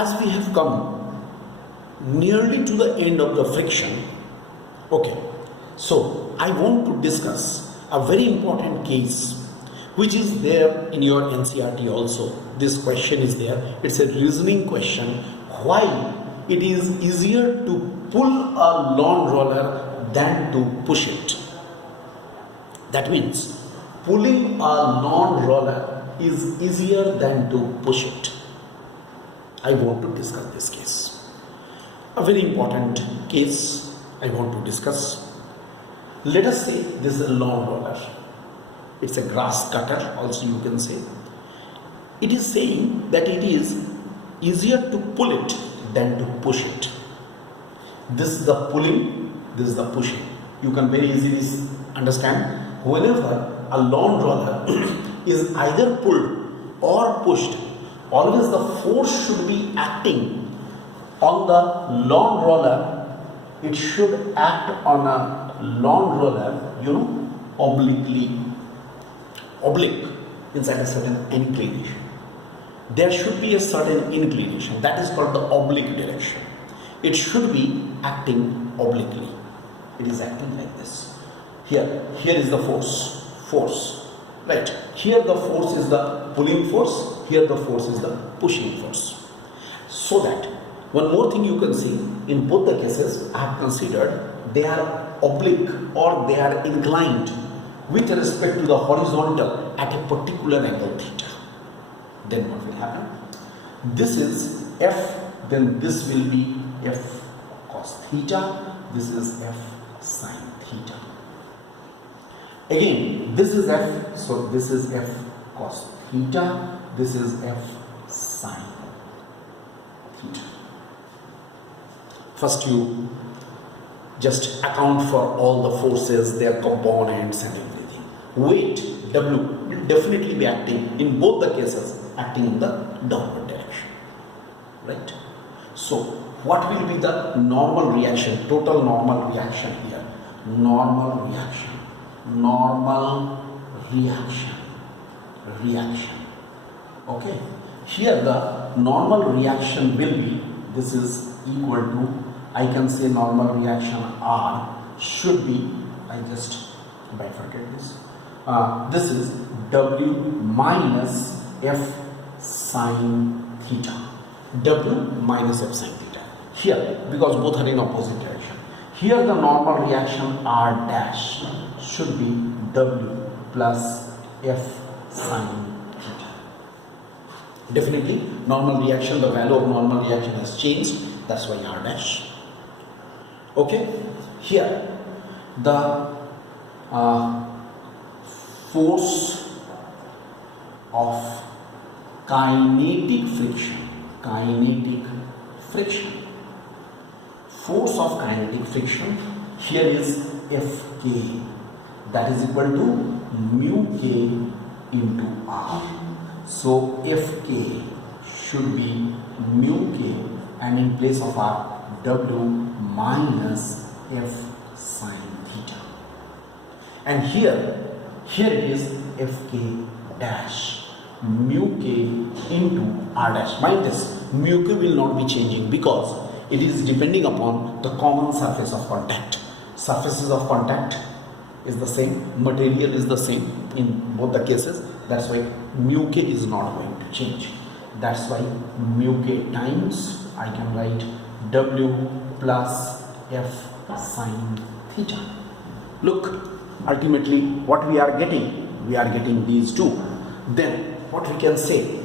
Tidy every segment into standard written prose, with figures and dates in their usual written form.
as we have come nearly to the end of the friction, okay, so I want to discuss a very important case which is there in your NCRT also. This question is there. It's a reasoning question. Why it is easier to pull a lawn roller than to push it? That means pulling a lawn roller is easier than to push it. I want to discuss this case. A very important case I want to discuss. Let us say this is a lawn roller. It's a grass cutter also you can say. It is saying that it is easier to pull it than to push it. This is the pulling, this is the pushing. You can very easily understand. Whenever a lawn roller is either pulled or pushed, always the force should be acting on the lawn roller. It should act on a lawn roller, oblique, inside a certain inclination. There should be a certain inclination, that is called the oblique direction. It should be acting obliquely. It is acting like this. Here is the force, right? Here the force is the pulling force, here the force is the pushing force. So that, one more thing you can see, in both the cases I have considered they are oblique or they are inclined with respect to the horizontal at a particular angle theta. Then what will happen? This is F, then this will be F cos theta, this is F sin theta. Again, this is F, so this is F cos theta, this is F sin theta. First you just account for all the forces, their components and everything. Weight, W, will definitely be acting in both the cases, acting in the downward direction, right? So what will be the normal reaction, total normal reaction here? Normal reaction, okay? Here the normal reaction will be, this is equal to, I can say normal reaction R should be, I just bifurcate this, this is W minus F sin theta. W minus F sin theta. Here, because both are in opposite direction. Here the normal reaction R dash should be W plus F sin theta. Definitely, normal reaction, the value of normal reaction has changed. That's why R dash. Okay, here the force of kinetic friction, force of kinetic friction here is Fk, that is equal to mu k into R. So Fk should be mu k, and in place of R, W minus F sin theta. And here it is Fk dash, mu k into R dash. Mind this, mu k will not be changing because it is depending upon the common surface of contact. Surfaces of contact is the same, material is the same in both the cases. That's why mu k is not going to change. That's why mu k times, I can write W plus F sin theta. Look, ultimately what we are getting? We are getting these two. Then what we can say?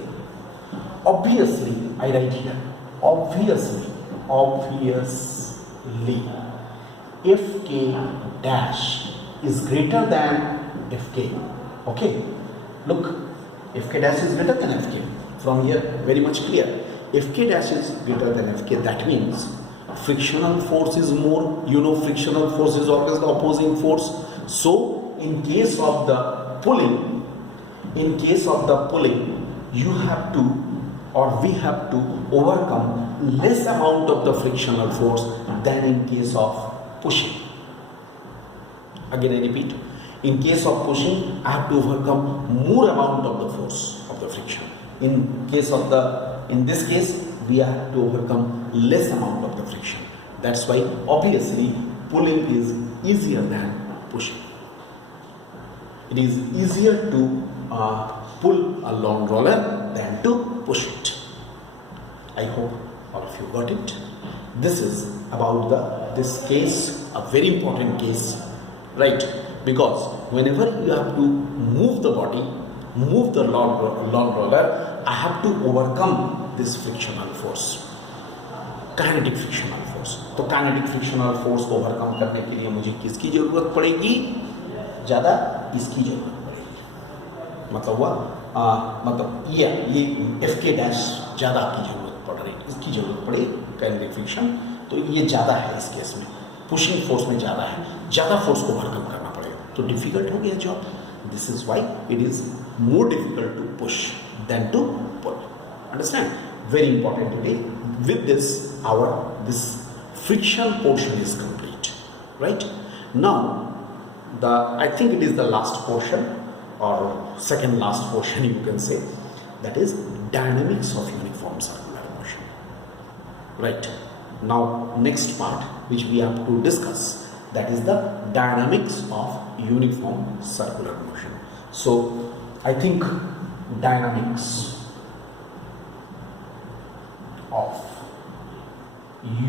Obviously, I write here, obviously, Fk dash is greater than Fk. Okay, look, Fk dash is greater than Fk. From here, very much clear. Fk dash is greater than Fk. That means frictional force is more. You know, frictional force is always the opposing force. So, in case of the pulling, you have to, or we have to overcome less amount of the frictional force than in case of pushing. Again I repeat, in case of pushing I have to overcome more amount of the force of the friction. In this case we have to overcome less amount of the friction. That's why obviously pulling is easier than pushing. It is easier to pull a long roller than to push it. I hope all of you got it. This is about this case, a very important case, right? Because whenever you have to move the body, move the long roller, I have to overcome this frictional force, kinetic frictional force. तो kinetic frictional force को overcome करने के लिए मुझे किसकी जरूरत पड़ेगी? ज़्यादा इसकी जरूरत पड़ेगी. मतलब हुआ मतलब ये एफ के डैश ज़्यादा की जरूरत पड़ रही, इसकी जरूरत पड़ेगी काइनेटिक फ्रिक्शन. तो ये ज़्यादा है इस केस में, पुशिंग फोर्स में ज़्यादा है, ज़्यादा फोर्स को ओवरकम करना पड़ेगा. तो डिफिकल्ट हो गया job. This is why it is more difficult to push then to pull. Understand? Very important today. With this, this friction portion is complete, right? Now, I think it is the last portion or second last portion you can say, that is dynamics of uniform circular motion, right? Now, next part which we have to discuss, that is the dynamics of uniform circular motion. So, I think dynamics of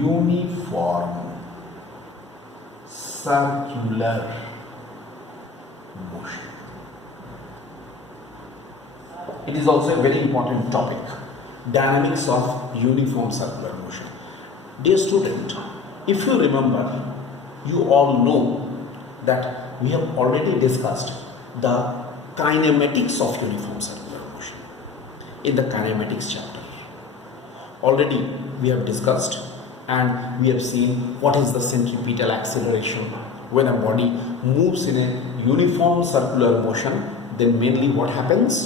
uniform circular motion. It is also a very important topic. Dynamics of uniform circular motion. Dear student, if you remember, you all know that we have already discussed the kinematics of uniform circular motion in the kinematics chapter. Already we have discussed and we have seen what is the centripetal acceleration. When a body moves in a uniform circular motion, then mainly what happens?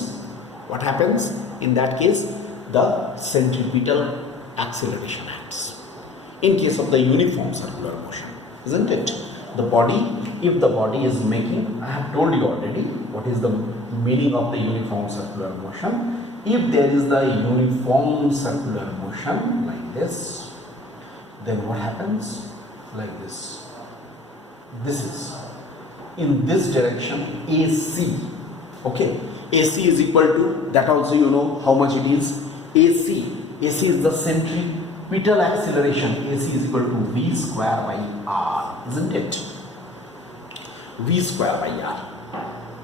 What happens? In that case, the centripetal acceleration acts. In case of the uniform circular motion, isn't it? The body, if the body is making, I have told you already what is the meaning of the uniform circular motion. If there is the uniform circular motion like this, then what happens? Like this. This is in this direction AC. Okay, AC is equal to, that also you know how much it is. AC is the centripetal acceleration. AC is equal to V square by R, isn't it? V square by R.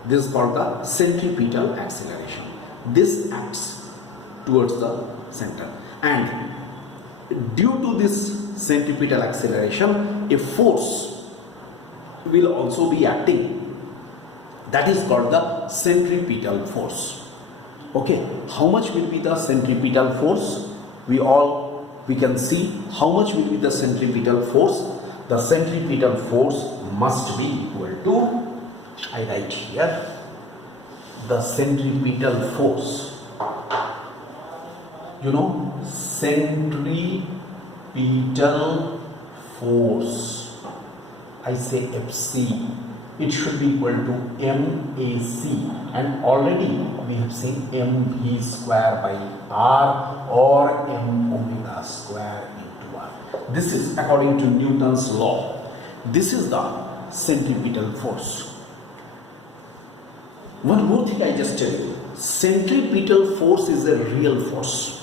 This is called the centripetal acceleration. This acts towards the center, and due to this centripetal acceleration, a force will also be acting. That is called the centripetal force. Okay, how much will be the centripetal force? We can see how much will be the centripetal force. The centripetal force must be equal to, I write here, the centripetal force, you know, centripetal force, I say FC, it should be equal to MAC, and already we have seen mv square by R or m omega square into R. This is according to Newton's law. This is the centripetal force. One more thing I just tell you, centripetal force is a real force.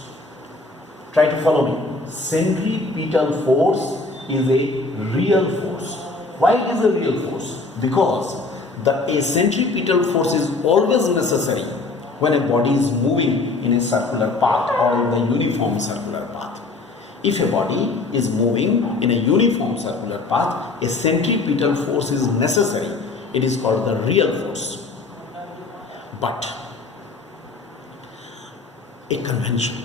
Try to follow me. Centripetal force is a real force. Why it is a real force? Because a centripetal force is always necessary when a body is moving in a circular path or in the uniform circular path. If a body is moving in a uniform circular path, a centripetal force is necessary. It is called the real force. But a convention,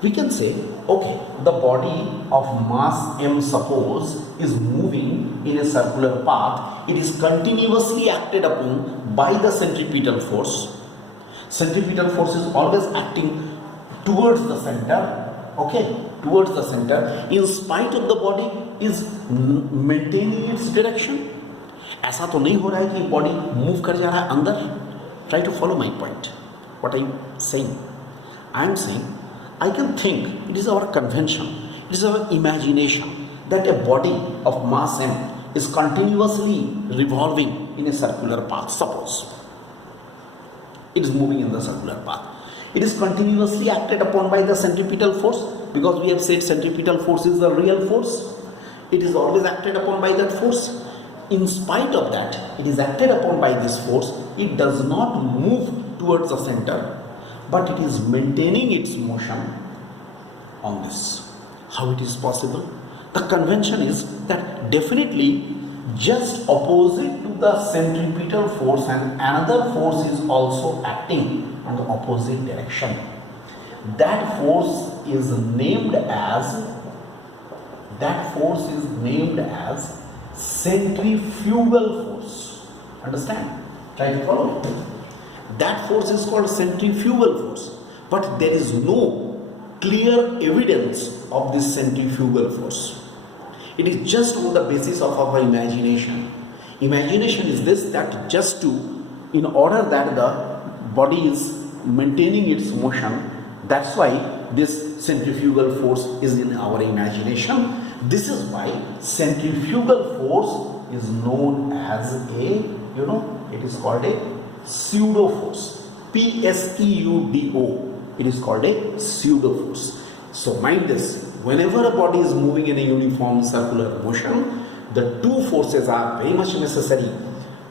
we can say, okay, the body of mass m, suppose, is moving in a circular path. It is continuously acted upon by the centripetal force. Centripetal force is always acting towards the center, okay, towards the center, in spite of the body is maintaining its direction. ऐसा तो नहीं हो रहा है कि body move कर जा रहा है अंदर. Try to follow my point. What I am saying? I am saying I can think it is our convention, it is our imagination that a body of mass m is continuously revolving in a circular path. Suppose it is moving in the circular path. It is continuously acted upon by the centripetal force, because we have said centripetal force is the real force. It is always acted upon by that force. In spite of that, it is acted upon by this force. It does not move towards the center, but it is maintaining its motion on this. How it is possible? The convention is that definitely just opposite to the centripetal force and another force is also acting in the opposite direction. That force is named as centrifugal force. Understand? Try to follow it. That force is called centrifugal force, but there is no clear evidence of this centrifugal force. It is just on the basis of our imagination. Imagination is this, that just in order that the body is maintaining its motion, that's why this centrifugal force is in our imagination. This is why centrifugal force is known as it is called a pseudo force. Pseudo. It is called a pseudo force. So mind this, whenever a body is moving in a uniform circular motion, the two forces are very much necessary.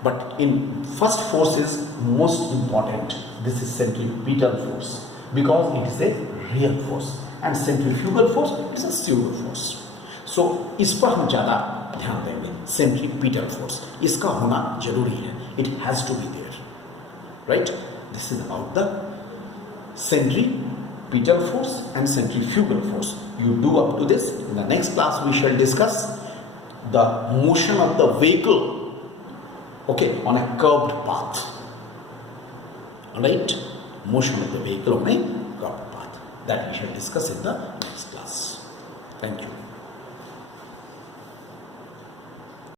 But in first force is most important. This is centripetal force, because it is a real force, and centrifugal force is a pseudo force. So इस पर हम ज़्यादा ध्यान देंगे. Centripetal force, इसका होना जरूरी है. It has to be there, right? This is about the centripetal force and centrifugal force. You do up to this. In the next class we shall discuss the motion of the vehicle, on a curved path. Alright? Motion of the vehicle on a curved path. That we shall discuss in the next class. Thank you.